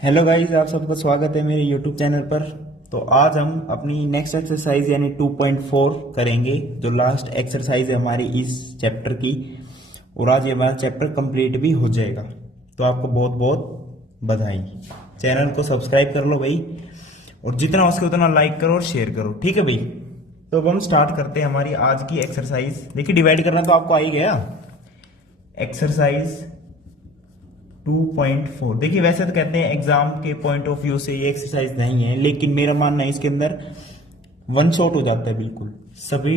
Hello guys, आप सबका स्वागत है मेरे यूट्यूब चैनल पर। तो आज हम अपनी नेक्स्ट एक्सरसाइज यानी 2.4 करेंगे, जो लास्ट एक्सरसाइज है हमारी इस चैप्टर की। और आज ये हमारा चैप्टर कंप्लीट भी हो जाएगा। तो आपको बहुत बहुत बधाई। चैनल को सब्सक्राइब कर लो भाई, और जितना हो सके उतना लाइक करो और शेयर करो, ठीक है भाई। तो अब हम स्टार्ट करते हैं हमारी आज की एक्सरसाइज। देखिए, डिवाइड करना तो आपको आ ही गया। एक्सरसाइज 2.4। देखिए, वैसे तो कहते हैं एग्जाम के पॉइंट ऑफ व्यू से ये एक्सरसाइज नहीं है, लेकिन मेरा मानना है इसके अंदर वन शॉट हो जाता है बिल्कुल। सभी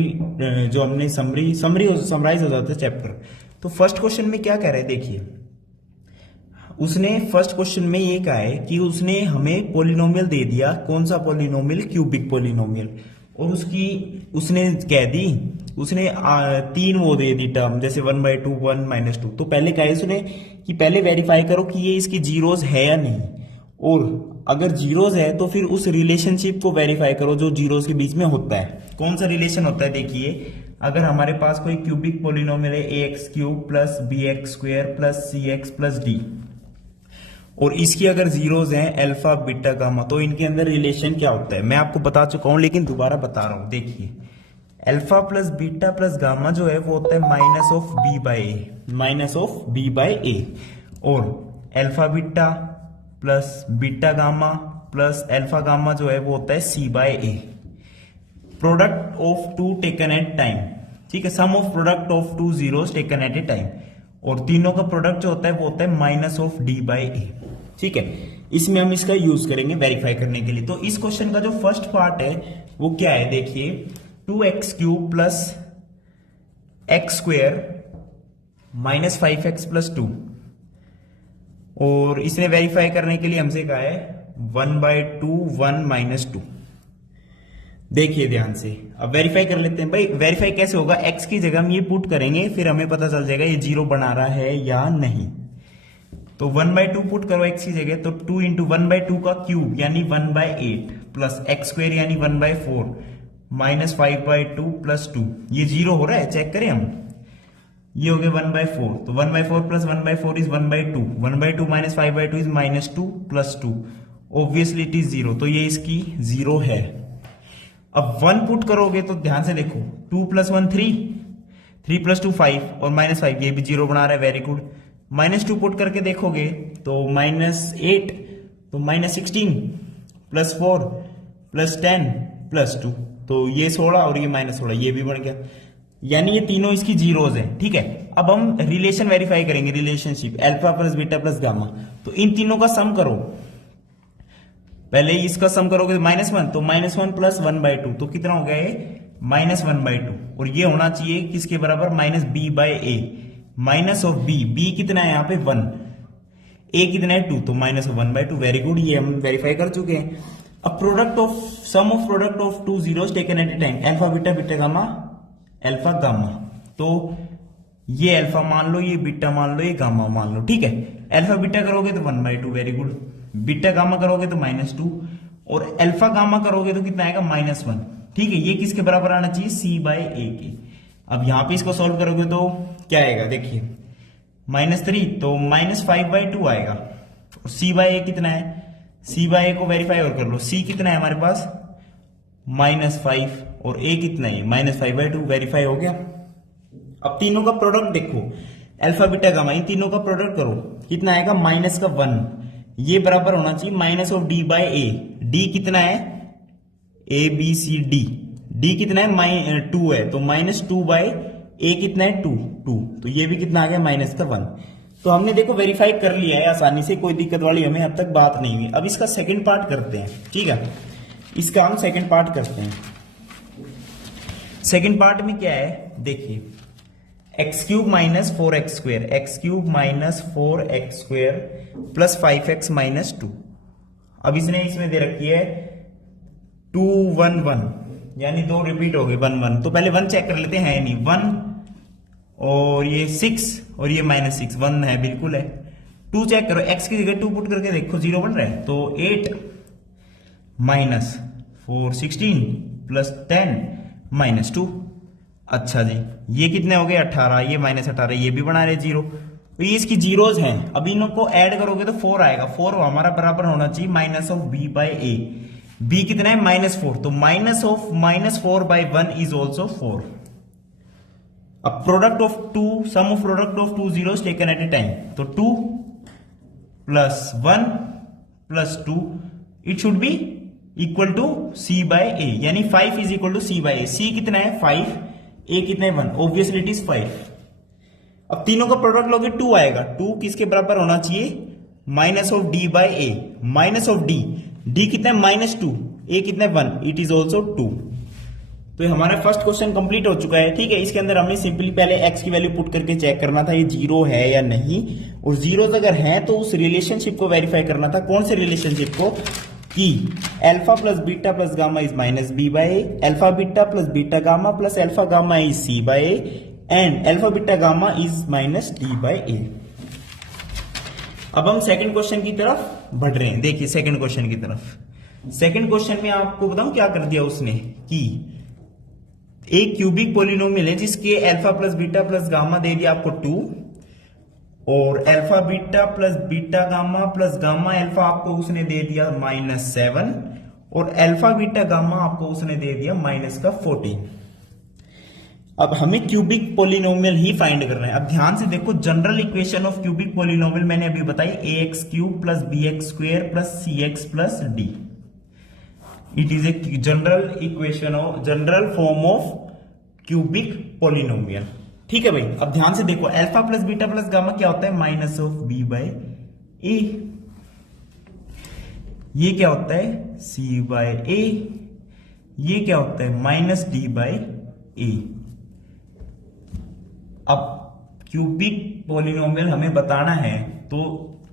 जो हमने समराइज हो जाता है चैप्टर। तो फर्स्ट क्वेश्चन में क्या कह रहे हैं, देखिए। उसने फर्स्ट क्वेश्चन में ये कहा है कि उसने हमें पॉलिनोमियल दे दिया। कौन सा पॉलिनोमियल? Cubic polynomial. और उसने कह दी, उसने तीन वो दे दी टर्म, जैसे 1/2, 1 - 2। तो पहले कहा है उसने कि पहले वेरीफाई करो कि ये इसकी जीरोस है या नहीं, और अगर जीरोस है तो फिर उस रिलेशनशिप को वेरीफाई करो जो जीरोस के बीच में होता है। कौन सा रिलेशन होता है? देखिए, अगर हमारे पास कोई क्यूबिक पॉलिनोमियल है ax³ + bx² + cx + d, और इसकी अगर जीरोस हैं अल्फा, बीटा, गामा, तो इनके अंदर रिलेशन क्या होता है मैं आपको बता चुका हूं, लेकिन दोबारा बता रहा हूं। देखिए, alpha plus beta plus gamma जो है वो होता है -b/a, और alpha beta plus beta gamma plus alpha gamma जो है वो होता है c/a। Product of two taken at time, ठीक है। Sum of product of two zeros taken at a time, और तीनों का प्रोडक्ट जो होता है वो होता है -d/a, ठीक है। इसमें हम इसका यूज करेंगे वेरीफाई करने के लिए। तो इस क्वेश्चन का जो फर्स्ट पार्ट है वो क्या है? देखिए, 2x³ + x² - 5x + 2, और इसने वेरीफाई करने के लिए हमसे कहा है 1/2, 1 - 2। देखिए ध्यान से, अब वेरीफाई कर लेते हैं भाई। वेरीफाई कैसे होगा? x की जगह हम ये पुट करेंगे, फिर हमें पता चल जाएगा ये जीरो बना रहा है या नहीं। तो 1/2 पुट करो x की जगह, तो 2 × 1/2 का क्यूब यानी 1/8 प्लस x² यानी 1/4 -5/2 + 2। ये जीरो हो रहा है, चेक करें हम। ये हो गया 1/4, तो 1/4 + 1/4 is 1/2, 1/2 - 5/2 is -2 + 2। Obviously it is zero, तो ये इसकी जीरो है। अब 1 पुट करोगे तो ध्यान से देखो, 2 + 1 3, 3 + 2 5, और -5 ये भी जीरो बना रहा है, वेरी गुड। -2 पुट करके देखोगे तो -8, तो -16 + 4 + 10 + 2, तो ये 16 और ये -16, ये भी बन गया। यानी ये तीनों इसकी जीरोज हैं, ठीक है। अब हम रिलेशन वेरीफाई करेंगे, relationship alpha plus beta plus gamma. तो इन तीनों का सम करो। पहले इसका सम करोगे -1, तो -1 + 1/2, तो कितना हो गया ये? -1/2। और ये होना चाहिए किसके बराबर? -b/a, माइनस ऑफ b कितना है यहाँ पे? 1, a कितना है? 2, तो -1/2। वेरी गुड, ये हम वेरीफाई कर चुके हैं। अब sum of product of two zeros taken at a time, alpha beta beta gamma alpha gamma. तो ये अल्फा मान लो, ये बीटा मान लो, ये गामा मान लो, ठीक है। अल्फा बीटा करोगे तो 1/2, वेरी गुड। बीटा गामा करोगे तो -2, और अल्फा गामा करोगे तो कितना आएगा? -1, ठीक है। ये किसके बराबर आना चाहिए? c/a के। अब यहां पे इसको सॉल्व करोगे तो क्या आएगा? देखिए, -3, तो -5/2 आएगा। और c/a कितना है? c/a को वेरीफाई और कर लो। c कितना है हमारे पास? -5, और a कितना है? -5/2। वेरीफाई हो गया। अब तीनों का प्रोडक्ट देखो, अल्फा बीटा गामा, इन तीनों का प्रोडक्ट करो, कितना आएगा? -1। ये बराबर होना चाहिए -d/a। d कितना है? a b c d, d कितना है? 2 है, तो -2/a कितना है? 2, तो ये भी कितना आ गया? -1। तो हमने देखो वेरीफाई कर लिया है आसानी से, कोई दिक्कत वाली हमें अब तक बात नहीं हुई। अब इसका सेकंड पार्ट करते हैं, ठीक है। इसका हम सेकंड पार्ट करते हैं। सेकंड पार्ट में क्या है? देखिए, x³ - 4x², x³ - 4x² + 5x - 2। अब इसने इसमें दे रखी है 2 1 1, यानी 2 रिपीट हो गए 1 1। तो पहले 1 चेक कर लेते हैं, नहीं 1, और ये 6, और ये -6, 1 है, बिल्कुल है। 2 चेक करो, x की जगह 2 पुट करके देखो, 0 बन रहा है। तो 8 - 4 16 + 10 - 2। अच्छा जी, ये कितने हो गए? 18, ये -18, ये भी बना रहे 0। तो ये इसकी जीरोज हैं। अब इनको ऐड करोगे तो 4 आएगा। 4 हमारा बराबर होना चाहिए minus of B by A. B कितना है -4, तो माइनस ऑफ -4/1 इज ऑल्सो 4। अब product of two, sum of product of two zeros taken at a time, तो 2 + 1 + 2 it should be equal to C by A, यानी 5 is equal to C by A. C कितना है 5, ए कितना है 1, obviously it is 5। अब तीनों का product लोगे 2 आएगा। 2 किसके बराबर होना चाहिए, minus of D by A, minus of D, D कितना है -2, ए कितना है 1, इट इज ऑल्सो 2। तो हमारा फर्स्ट क्वेश्चन कंप्लीट हो चुका है। ठीक है, इसके अंदर हमने सिंपली पहले एक्स की वैल्यू पुट करके चेक करना था ये जीरो है या नहीं, और जीरोस अगर हैं तो उस रिलेशनशिप को वेरीफाई करना था। कौन से रिलेशनशिप को, कि alpha plus beta plus gamma is minus B by A, alpha beta plus beta gamma plus alpha gamma is C by A, and alpha beta gamma is minus D by A. अब हम second question की तरफ बढ़ रहे हैं। देखिए second question की तरफ। सेकंड क्वेश्चन में आपको बताऊं क्या कर दिया उसने, कि एक क्यूबिक पॉलिनोमियल है जिसके alpha plus beta plus gamma दे दिया आपको 2, और alpha beta plus beta gamma plus gamma alpha आपको उसने दे दिया -7, और अल्फा बीटा गामा आपको उसने दे दिया -14। अब हमें क्यूबिक पॉलिनोमियल ही फाइंड करना है। अब ध्यान से देखो, general equation of cubic polynomial मैंने अभी बताई, ax³ plus bx² plus cx plus d। It is a general equation of, general form of cubic polynomial. ठीक है भाई, अब ध्यान से देखो, alpha plus beta plus gamma क्या होता है, माइनस ऑफ बी बाय ए। ये क्या होता है, सी बाय ए। ये क्या होता है, माइनस डी बाय ए। अब क्यूबिक पॉलिनोमियल हमें बताना है तो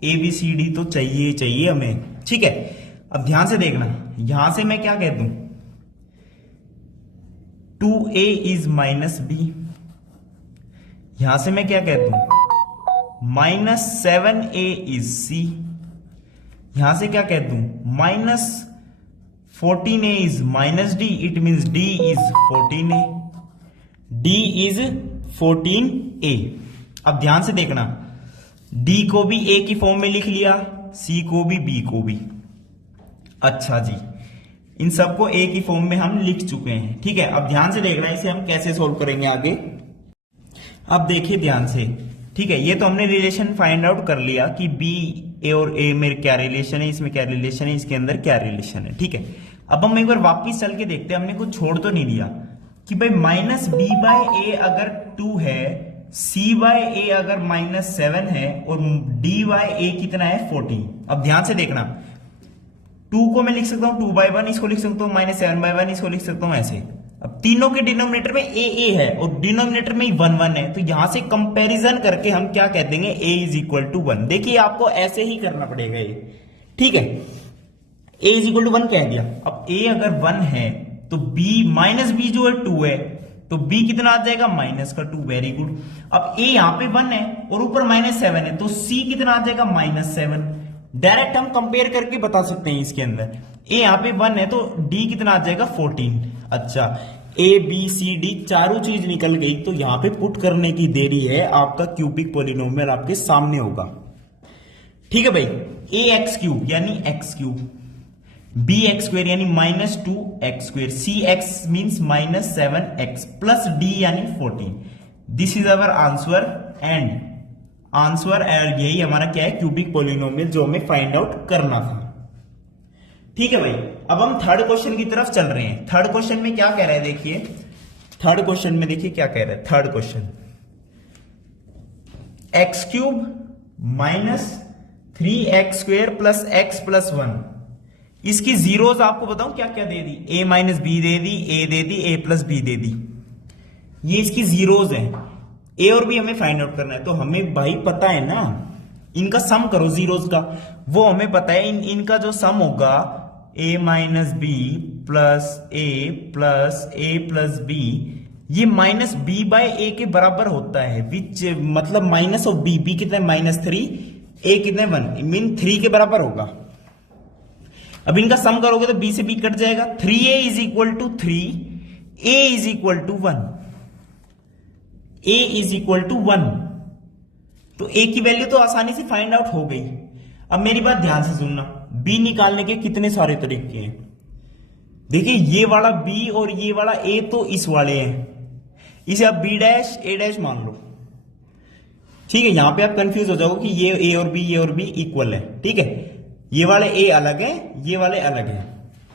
ए बी सी डी तो चाहिए चाहिए हमें। ठीक है, अब ध्यान से देखना, यहां से मैं क्या कह दूं, 2a इज माइनस बी। यहां से मैं क्या कह दूं, -7a इज सी। यहां से क्या कह दूं, -14a is minus D, it means d is 14a, d is 14a। अब ध्यान से देखना, d को भी a की फॉर्म में लिख लिया, c को भी, b को भी। अच्छा जी, इन सबको a की फॉर्म में हम लिख चुके हैं। ठीक है, अब ध्यान से देखना इसे हम कैसे सोल्व करेंगे आगे। अब देखिए ध्यान से, ठीक है, ये तो हमने रिलेशन फाइंड आउट कर लिया कि बी ए और ए में क्या रिलेशन है, इसमें क्या रिलेशन है, इसके अंदर क्या रिलेशन है। ठीक है, अब हम एक बार वापिस चल के देखते हैं, हमने कुछ छोड़ तो नहीं दिया कि भाई माइनस बी बाय ए अगर 2 है, सी बाय ए अगर -7 है, और डी बाय ए कितना है 14। अब ध्यान से देखना, 2 को मैं लिख सकता हूं 2/1, इसको लिख सकता हूं -7/1, इसको लिख सकता हूं ऐसे। अब तीनों के डिनोमिनेटर में ए है और डिनोमिनेटर में 1 1 है, तो यहां से कंपैरिजन करके हम क्या कह देंगे, a इज इक्वल टू 1। देखिए आपको ऐसे ही करना पड़ेगा ये। ठीक है, a इज इक्वल टू 1 कह दिया। अब a अगर 1 है तो b माइनस b जो है 2 है, तो b कितना आ जाएगा, -2। Very good. अब a यहां पे 1 है और ऊपर -7 है, तो c कितना आ जाएगा, -7। डायरेक्ट हम कंपेयर करके बता सकते हैं इसके अंदर। a यहां पे 1 है तो d कितना आ जाएगा, 14। अच्छा, a b c d चारों चीज निकल गई, तो यहां पे पुट करने की देरी है, आपका क्यूबिक पॉलिनोमियल आपके सामने होगा। ठीक है भाई, ax³ यानी x³ bx² यानी -2x², cx means -7x plus d यानी 14। This is our answer, and answer यही हमारा क्या है, क्यूबिक पॉलिनोमियल जो हमें फाइंड आउट करना था। ठीक है भाई, अब हम थर्ड क्वेश्चन की तरफ चल रहे हैं। थर्ड क्वेश्चन में क्या कह रहा है, देखिए थर्ड क्वेश्चन में देखिए क्या कह रहा है। Third question, x³ -3x² plus x plus 1। इसकी जीरोस आपको बताऊं क्या क्या दे दी, a माइनस बी दे दी, a दे दी, a प्लस बी दे दी। ये इसकी जीरोस हैं, a और b हमें फाइंड आउट करना है। तो हमें भाई पता है ना, इनका सम करो जीरोस का, वो हमें पता है। इनका जो सम होगा a minus B plus a plus a plus B, ये माइनस बी बाय ए के बराबर होता है, विच मतलब माइनस ऑफ बी, बी कितना -3, a कितने 1, मीन 3 के बराबर होगा। अब इनका सम करोगे तो b से b कट जाएगा, 3a is equal to 3, a is equal to 1, a is equal to 1। तो ए की वैल्यू तो आसानी से फाइंड आउट हो गई। अब मेरी बात ध्यान से सुनना, बी निकालने के कितने सारे तरीके हैं। देखिए ये वाला बी और ये वाला ए तो इस वाले हैं, इसे आप बी डैश ए डैश मान लो। ठीक है, यहां पे आप कंफ्यूज हो जाओगे कि ये ए और बी इक्वल है। ठीक है, ये वाले ए अलग है, ये वाले अलग है।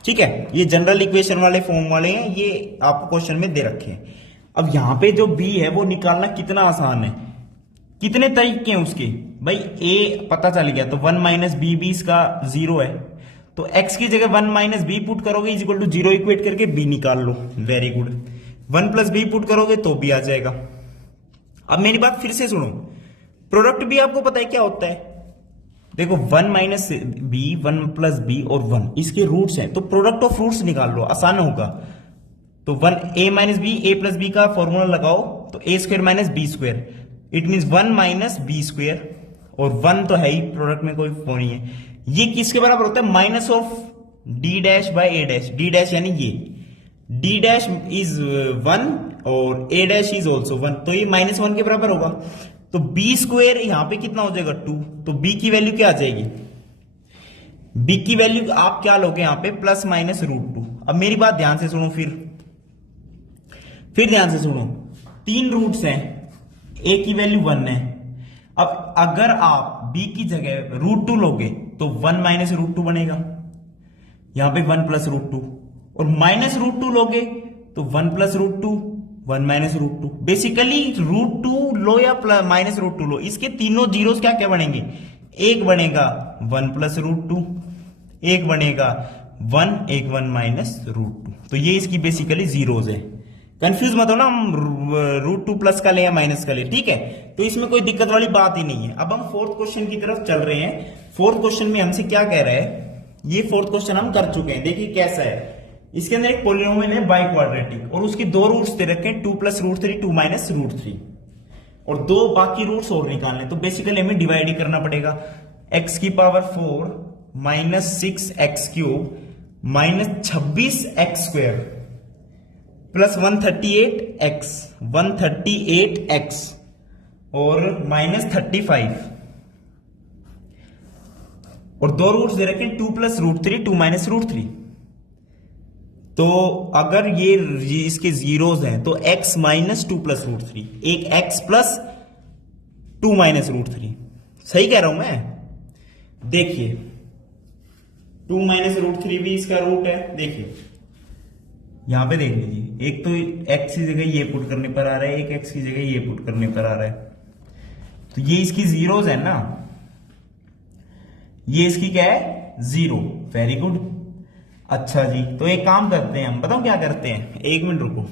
ठीक है, ये जनरल इक्वेशन वाले फॉर्म वाले हैं, ये आपको क्वेश्चन में दे रखे हैं। अब यहां पे जो बी है वो निकालना कितना आसान है, कितने तरीके हैं उसके। भाई ए पता चल गया तो 1 माइनस बी भी इसका 0 है, तो x की जगह 1 माइनस बी पुट करोगे इज इक्वल टू 0 इक्वेट करके b निकाल लो। Very good. 1 plus B put करोगे तो भी आ जाएगा। अब मेरी बात फिर से सुनो, प्रोडक्ट भी आपको पता है क्या होता है। देखो 1 माइनस बी, 1 प्लस बी और 1 इसके रूट्स हैं, तो प्रोडक्ट ऑफ रूट्स निकाल लो, आसान होगा। तो 1 A minus B, A plus B का फॉर्मूला लगाओ तो A square minus B square, it mean 1 minus B square, और 1 तो है ही, प्रोडक्ट में कोई वो नहीं है। ये किसके बराबर होता है, minus of D dash by A dash. D dash यानी ये डी डैश इज 1 और ए डैश इज ऑल्सो 1, तो ये -1 के बराबर होगा। तो बी स्क्वायर यहां पे कितना हो जाएगा 2, तो बी की वैल्यू क्या आ जाएगी, बी की वैल्यू आप क्या लोगे यहां पे प्लस माइनस √2। अब मेरी बात ध्यान से सुनो, फिर ध्यान से सुनो, 3 रूट्स हैं, ए की वैल्यू 1 है। अब अगर आप b की जगह √2 लोगे तो 1 माइनस √2 बनेगा, यहां पे 1 प्लस √2, और माइनस √2 लोगे तो 1 प्लस √2, 1 माइनस √2। बेसिकली √2 लो या माइनस √2 लो, इसके तीनों जीरोस क्या क्या बनेंगे, एक बनेगा 1 प्लस √2, एक बनेगा 1, एक 1 माइनस √2। तो ये इसकी बेसिकली जीरोस है। कंफ्यूज मत हो ना, हम √2 प्लस का ले या माइनस का ले, ठीक है। तो इसमें कोई दिक्कत वाली बात ही नहीं है। अब हम फोर्थ क्वेश्चन की तरफ चल रहे हैं। फोर्थ क्वेश्चन में हमसे क्या कह रहा है, ये फोर्थ क्वेश्चन हम कर चुके हैं। देखिए कैसा है, इसके अंदर एक पॉलिनोमियल है बाई क्वाड्रेटिक, और उसकी 2 रूट्स दे रखे हैं, 2 प्लस √3, 2 माइनस √3, और 2 बाकी रूट्स और निकालने। तो बेसिकली हमें डिवाइड ही करना पड़ेगा। x की power 4 minus 6x cube minus 26x² plus 138x और माइनस 35, और 2 रूट्स दे रखे हैं 2 प्लस √3, 2 माइनस √3। तो अगर ये इसके जीरोस हैं तो x माइनस 2 प्लस √3, एक x प्लस 2 माइनस √3, सही कह रहा हूं मैं। देखिए 2 माइनस √3 भी इसका रूट है। देखिए यहां पे देख लीजिए, एक तो x की जगह ये पुट करने पर आ रहा है, एक x की जगह ये पुट करने पर आ रहा है, तो ये इसकी जीरोस है ना, ये इसकी क्या है 0। Very good. अच्छा जी, तो एक काम करते हैं हम, बताओ क्या करते हैं, 1 मिनट रुको।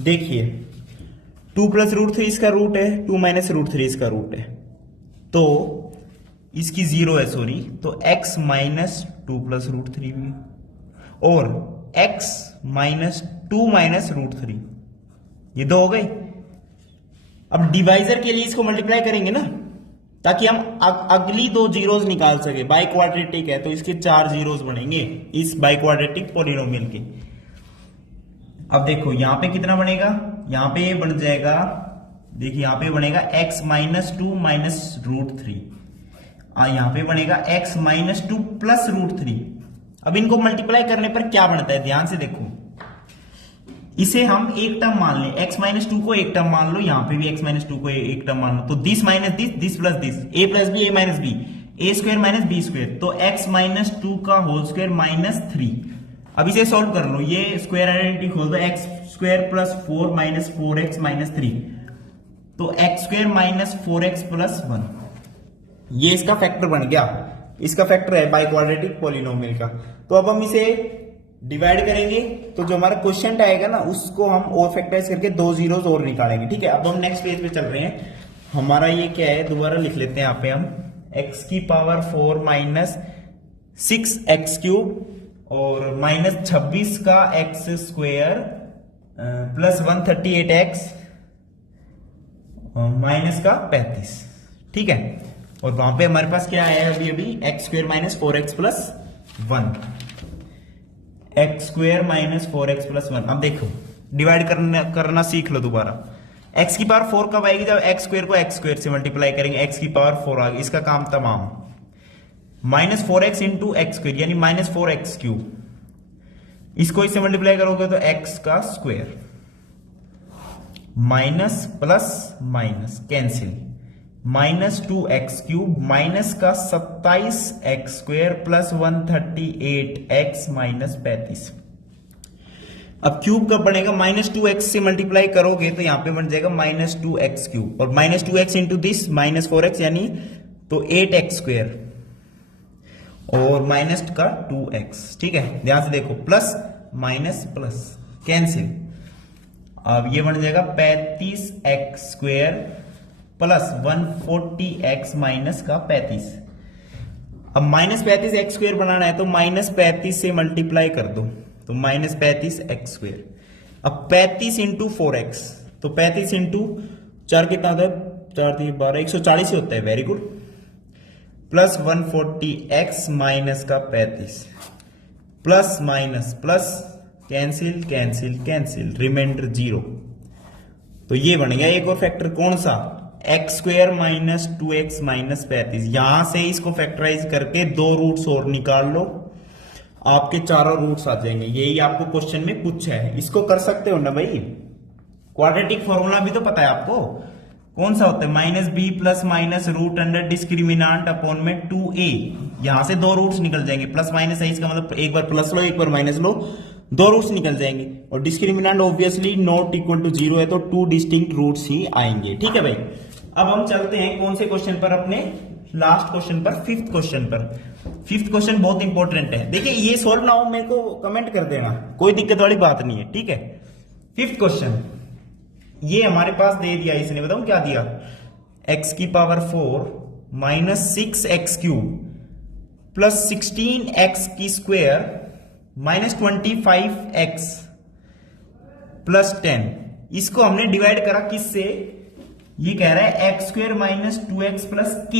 देखिए 2 प्लस √3 इसका रूट है, 2 माइनस √3 इसका रूट है, तो इसकी 0 है, सॉरी, तो x माइनस 2 प्लस √3 भी, और x माइनस 2 माइनस √3, ये 2 हो गई। अब डिवाइजर के लिए इसको मल्टीप्लाई करेंगे ना, ताकि हम अगली 2 जीरोस निकाल सके। बाई क्वाड्रेटिक है तो इसके 4 जीरोस बनेंगे इस बाई क्वाड्रेटिक पॉलिनोमियल के। अब देखो यहां पे कितना बनेगा, यहां पे बन जाएगा, देखिए यहां पे बनेगा x माइनस 2 माइनस √3, यहां पे बनेगा x माइनस 2 प्लस √3। अब इनको मल्टीप्लाई करने पर क्या बनता है, ध्यान से देखो, इसे हम एक टर्म मान लें, x माइनस 2 को एक टर्म मान लो, यहां पे भी x माइनस 2 को एक टर्म मान लो, तो this minus this plus this, a plus B, a minus B, a square minus B square, तो x माइनस 2 का होल स्क्वायर माइनस 3। अब इसे सॉल्व कर लो, ये स्क्वायर आइडेंटिटी खोल दो, x square plus 4 minus 4x minus 3, तो x square minus 4x plus 1, ये इसका फैक्टर बन गया, इसका फैक्टर है बाई क्वाड्रेटिक पॉलिनोमियल का। तो अब हम इसे डिवाइड करेंगे, तो जो हमारा क्वेश्चन आएगा ना उसको हम और फैक्टराइज करके 2 जीरोस और निकालेंगे। ठीक है, अब हम नेक्स्ट पेज पे चल रहे हैं। हमारा ये क्या है, दोबारा लिख लेते हैं यहाँ पे हम, x की पावर 4 माइनस 6x क्यूब और माइनस 26 का x square plus 138x minus का 35। ठीक है, और वहां पे हमारे पास क्या है अभी x square minus 4x plus 1, x square minus 4x plus 1। अब देखो डिवाइड करना सीख लो दोबारा। एक्स की पावर 4 कब आएगी? जब एक्स स्क्वायर को एक्स स्क्वायर से मल्टीप्लाई करेंगे, एक्स की पावर 4 आ गई, इसका काम तमाम। -4x इंटू एक्स स्क्वायर यानी -4x³, इसको इससे मल्टीप्लाई करोगे तो एक्स का square, minus plus minus cancel, -2x³ minus का 27x² प्लस 138x माइनस 35। अब क्यूब कब बनेगा? -2x से मल्टीप्लाई करोगे तो यहां पे बन जाएगा -2x³ और -2x इंटू दिस -4x यानी तो 8x² और माइनस का 2x। ठीक है, ध्यान से देखो, प्लस माइनस प्लस कैंसिल। अब ये बन जाएगा 35x² प्लस 140x माइनस का 35। अब -35x² बनाना है तो -35 से मल्टीप्लाई कर दो तो -35x²। अब 35 इंटू 4x तो 35 इंटू 4 कितना होता है? 4 3 12 140 ही होता है। Very good. Plus 140x minus का 35 plus minus plus cancel cancel cancel, reminder 0। तो ये बन गया एक और फैक्टर, कौन सा? x² minus 2x minus 35। यहां से इसको फैक्टराइज करके 2 रूट्स और निकाल लो, आपके चारों रूट्स आ जाएंगे। यही आपको क्वेश्चन में पूछा है, इसको कर सकते हो ना भाई। क्वाड्रेटिक फॉर्मूला भी तो पता है आपको, कौन सा होता है? -b plus minus root under discriminant upon में 2a। यहां से 2 रूट्स निकल जाएंगे, प्लस माइनस है, इसका मतलब एक बार प्लस लो एक बार माइनस लो, 2 रूट्स निकल जाएंगे। और डिस्क्रिमिनांट ऑब्वियसली नॉट इक्वल टू 0 है तो 2 डिस्टिंक्ट रूट्स ही आएंगे। ठीक है भाई, अब हम चलते हैं कौन से क्वेश्चन पर? अपने लास्ट क्वेश्चन पर, 5th क्वेश्चन पर। 5th क्वेश्चन बहुत इंपॉर्टेंट है। देखिए ये सोल्व ना हो मेरे को कमेंट कर देना, कोई दिक्कत वाली बात नहीं है। ठीक है, 5th क्वेश्चन ये हमारे पास दे दिया इसने, बताऊं क्या दिया? x की power 4 minus 6x³ plus 16x² minus 25x plus 10। इसको हमने डिवाइड करा किससे? ये कह रहा है x² minus 2x plus k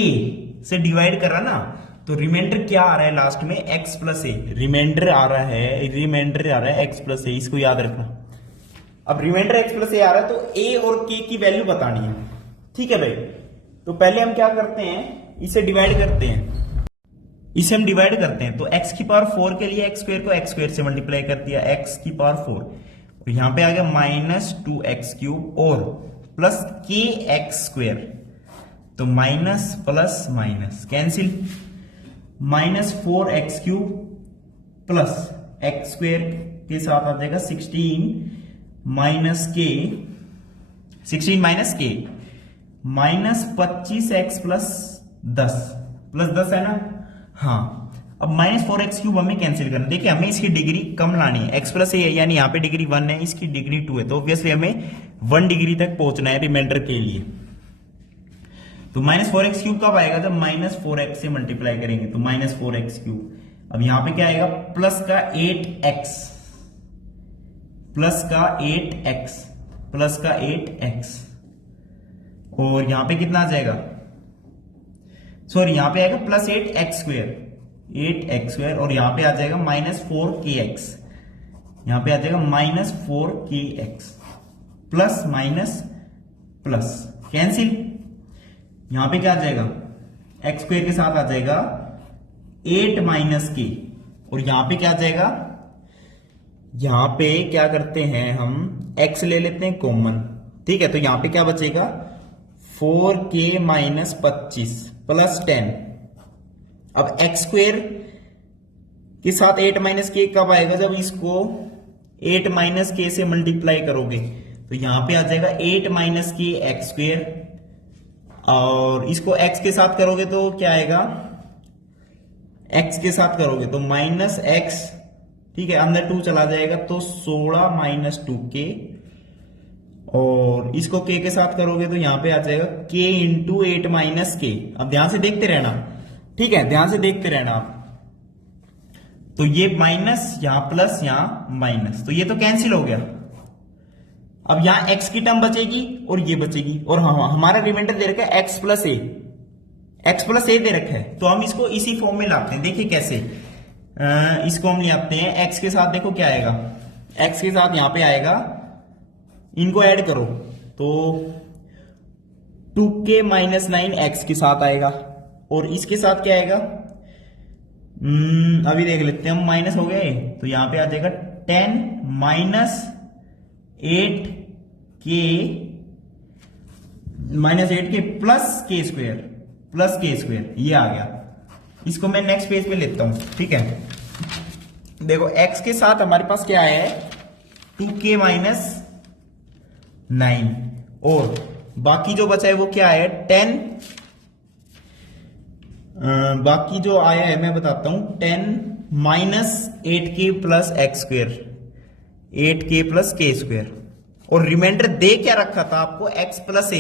से डिवाइड करा ना, तो रिमाइंडर क्या आ रहा है लास्ट में? x plus a। रिमाइंडर आ रहा है x प्लस a, इसको याद रखना। अब रिमाइंडर x प्लस a आ रहा है तो a और k की वैल्यू बतानी है। ठीक है भाई, तो पहले हम क्या करते हैं? इसे डिवाइड करते हैं, इसे हम डिवाइड करते हैं। तो x की पावर 4 के लिए x² को x² से मल्टीप्लाई कर दिया, x की पावर 4 और यहां पे आ गया -2x³ और प्लस kx², तो minus plus minus cancel, -4x³ plus x² के साथ आ जाएगा 16 minus k minus 25x plus 10 है ना? हाँ, अब -4x³ हमें कैंसिल करना। देखिए हमें इसकी डिग्री कम लानी है, x प्लस a यानी यहाँ पे डिग्री 1 है, इसकी डिग्री 2 है, तो ऑब्वियसली हमें 1 डिग्री तक पहुंचना है रिमाइंडर के लिए। तो -4x³ कब आएगा? जब -4x से मल्टीप्लाई करेंगे, तो -4x³। अब यहां पे क्या आएगा? प्लस का 8x प्लस का 8x प्लस का 8x और यहां पे कितना आ जाएगा? सॉरी, यहां पे आएगा प्लस 8x² और यहां पे आ जाएगा -4kx, यहां पे आ जाएगा -4kx plus minus plus cancel. यहां पे क्या आ जाएगा? x² के साथ आ जाएगा 8 माइनस k और यहां पे क्या आ जाएगा? यहां पे क्या करते हैं हम? x ले लेते हैं कॉमन। ठीक है, तो यहां पे क्या बचेगा? 4k minus 25 plus 10। अब x² के साथ 8 माइनस k कब आएगा? जब इसको 8 माइनस k से मल्टीप्लाई करोगे, तो यहां पे आ जाएगा 8 माइनस k x² और इसको x के साथ करोगे तो क्या आएगा? x के साथ करोगे तो माइनस x, ठीक है, अंदर 2 चला जाएगा तो 16 माइनस 2k और इसको k के साथ करोगे तो यहां पे आ जाएगा k इंटू 8 माइनस k। अब ध्यान से देखते रहना, ठीक है, ध्यान से देखते रहना आप। तो ये माइनस, यहां प्लस, यहां माइनस, तो ये तो कैंसिल हो गया। अब यहां x की टर्म बचेगी और ये बचेगी और हमारा रिमाइंडर दे रखा है x प्लस a दे रखा है, तो हम इसको इसी फॉर्म में लाते हैं। देखिए कैसे इसको हम ले आते हैं। x के साथ देखो क्या आएगा? x के साथ यहां पे आएगा, इनको ऐड करो तो 2k माइनस 9 एक्स के साथ आएगा, और इसके साथ क्या आएगा, अभी देख लेते हैं हम, माइनस हो गए तो यहां पे आ जाएगा 10 minus 8k plus K square ये आ गया। इसको मैं नेक्स्ट पेज पे लेता हूं, ठीक है। देखो x के साथ हमारे पास क्या आया है 2k माइनस 9, और बाकी जो बचा है वो क्या है 10, बाकी जो आया है मैं बताता हूं 10 minus 8k plus x square, 8k plus K square, और रिमाइंडर दे क्या रखा था आपको x प्लस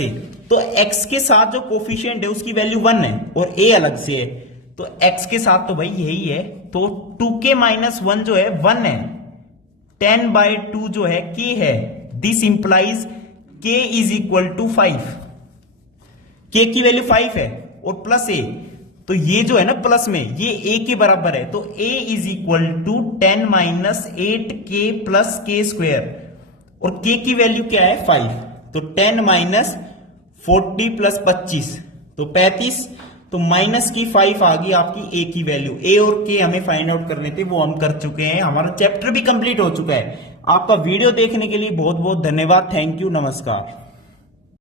ए, तो x के साथ जो कोफिशिएंट है उसकी वैल्यू 1 है और a अलग से है, तो x के साथ तो भाई यही है, तो 2k माइनस 1 जो है 1 है, 10/2 जो है k है, this implies k is equal to 5, k की वैल्यू 5 है और प्लस a, तो ये जो है ना प्लस में ये a के बराबर है, तो a is equal to 10 minus 8k plus K square, और k की वैल्यू क्या है 5, तो 10 माइनस 40 प्लस 25 तो 35, तो माइनस की 5 आ गई आपकी a की वैल्यू। a और k हमें फाइंड आउट करने थे, वो हम कर चुके हैं, हमारा चैप्टर भी कंप्लीट हो चुका है। आपका वीडियो देखने के लिए बहुत बहुत धन्यवाद, थैंक यू, नमस्कार।